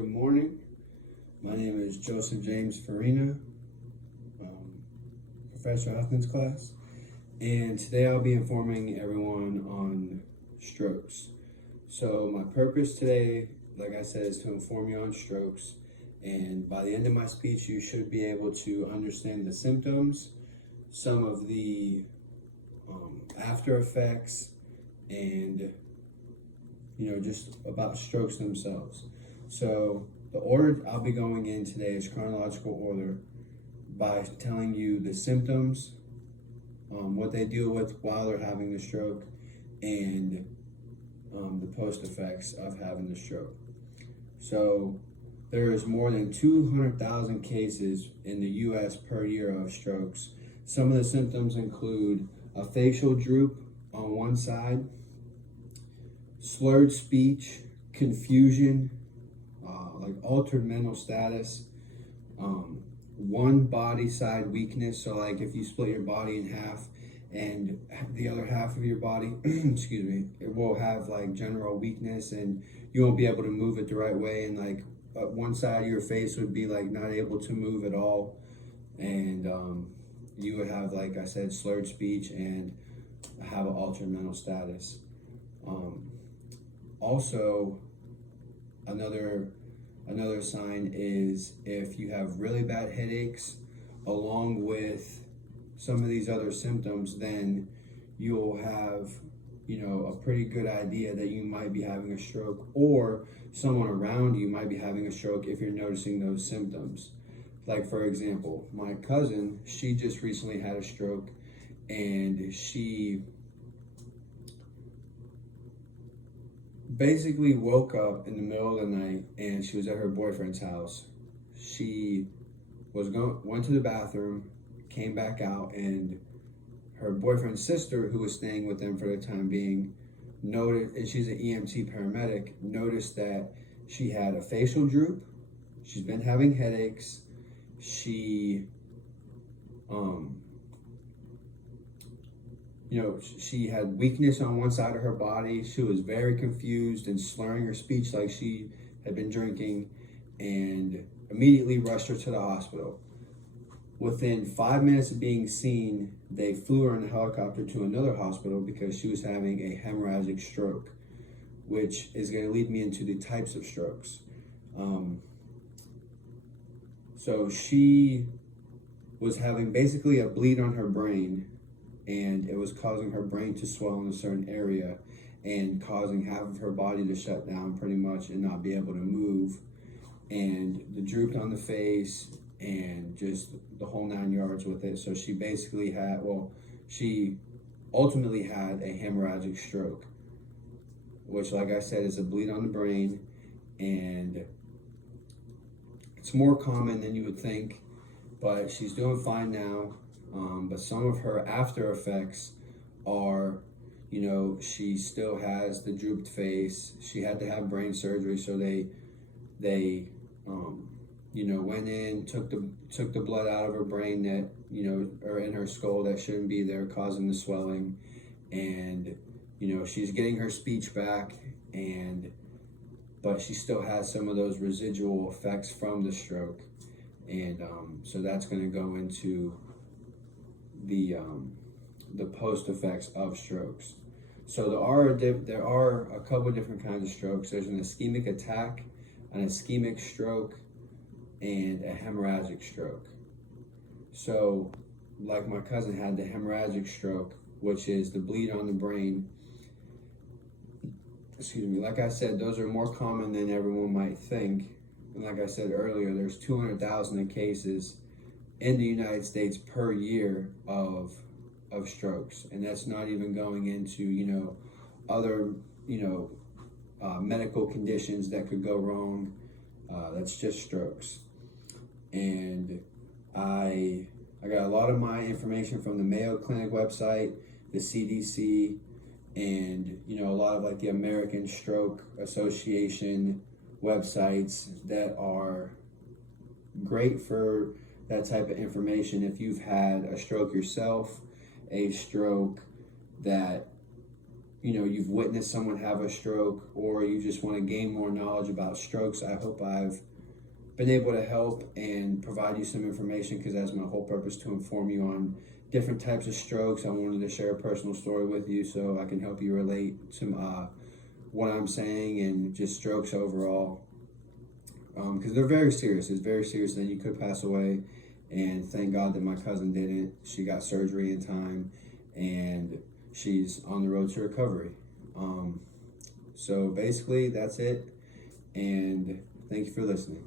Good morning. My name is Joseph James Farina, professor Huffman's class, and today I'll be informing everyone on strokes. So my purpose today, like I said, is to inform you on strokes, and by the end of my speech you should be able to understand the symptoms, some of the after effects, and just about strokes themselves. So the order I'll be going in today is chronological order by telling you the symptoms, what they deal with while they're having the stroke, and the post effects of having the stroke. So there is more than 200,000 cases in the U.S. per year of strokes. Some of the symptoms include a facial droop on one side, slurred speech, confusion, like altered mental status, one body side weakness. So like if you split your body in half and the other half of your body, excuse me, it will have like general weakness and you won't be able to move it the right way. And like one side of your face would be like not able to move at all. And you would have, like I said, slurred speech and have an altered mental status. Also, another sign is if you have really bad headaches along with some of these other symptoms, then you'll have a pretty good idea that you might be having a stroke, or someone around you might be having a stroke if you're noticing those symptoms. Like for example, my cousin, she just recently had a stroke, and she basically woke up in the middle of the night and she was at her boyfriend's house. She went to the bathroom, came back out, and her boyfriend's sister, who was staying with them for the time being, noticed, and she's an EMT paramedic, noticed that she had a facial droop. She's been having headaches. She she had weakness on one side of her body. She was very confused and slurring her speech like she had been drinking, and immediately rushed her to the hospital. Within 5 minutes of being seen, they flew her in a helicopter to another hospital because she was having a hemorrhagic stroke, which is going to lead me into the types of strokes. So she was having basically a bleed on her brain, and it was causing her brain to swell in a certain area and causing half of her body to shut down pretty much and not be able to move. And the droop on the face and just the whole 9 yards with it. So she basically she ultimately had a hemorrhagic stroke, which, like I said, is a bleed on the brain, and it's more common than you would think, but she's doing fine now. But some of her after effects are, she still has the drooped face. She had to have brain surgery, so they went in, took the blood out of her brain that, or in her skull that shouldn't be there, causing the swelling. And, she's getting her speech back, but she still has some of those residual effects from the stroke. And so that's going to go into the post effects of strokes. So there are a couple different kinds of strokes. There's an ischemic attack, an ischemic stroke, and a hemorrhagic stroke. So like my cousin had the hemorrhagic stroke, which is the bleed on the brain. Excuse me. Like I said, those are more common than everyone might think. And like I said earlier, there's 200,000 cases in the United States per year of strokes, and that's not even going into other medical conditions that could go wrong. That's just strokes. And I got a lot of my information from the Mayo Clinic website, the CDC, and a lot of like the American Stroke Association websites that are great for that type of information. If you've had a stroke yourself, a stroke that you've witnessed someone have a stroke, or you just want to gain more knowledge about strokes. I hope I've been able to help and provide you some information, because that's my whole purpose, to inform you on different types of strokes. I wanted to share a personal story with you so I can help you relate to what I'm saying and just strokes overall, because they're very serious. It's very serious that you could pass away, and thank God that my cousin didn't. She got surgery in time, and she's on the road to recovery. So basically, that's it, and thank you for listening.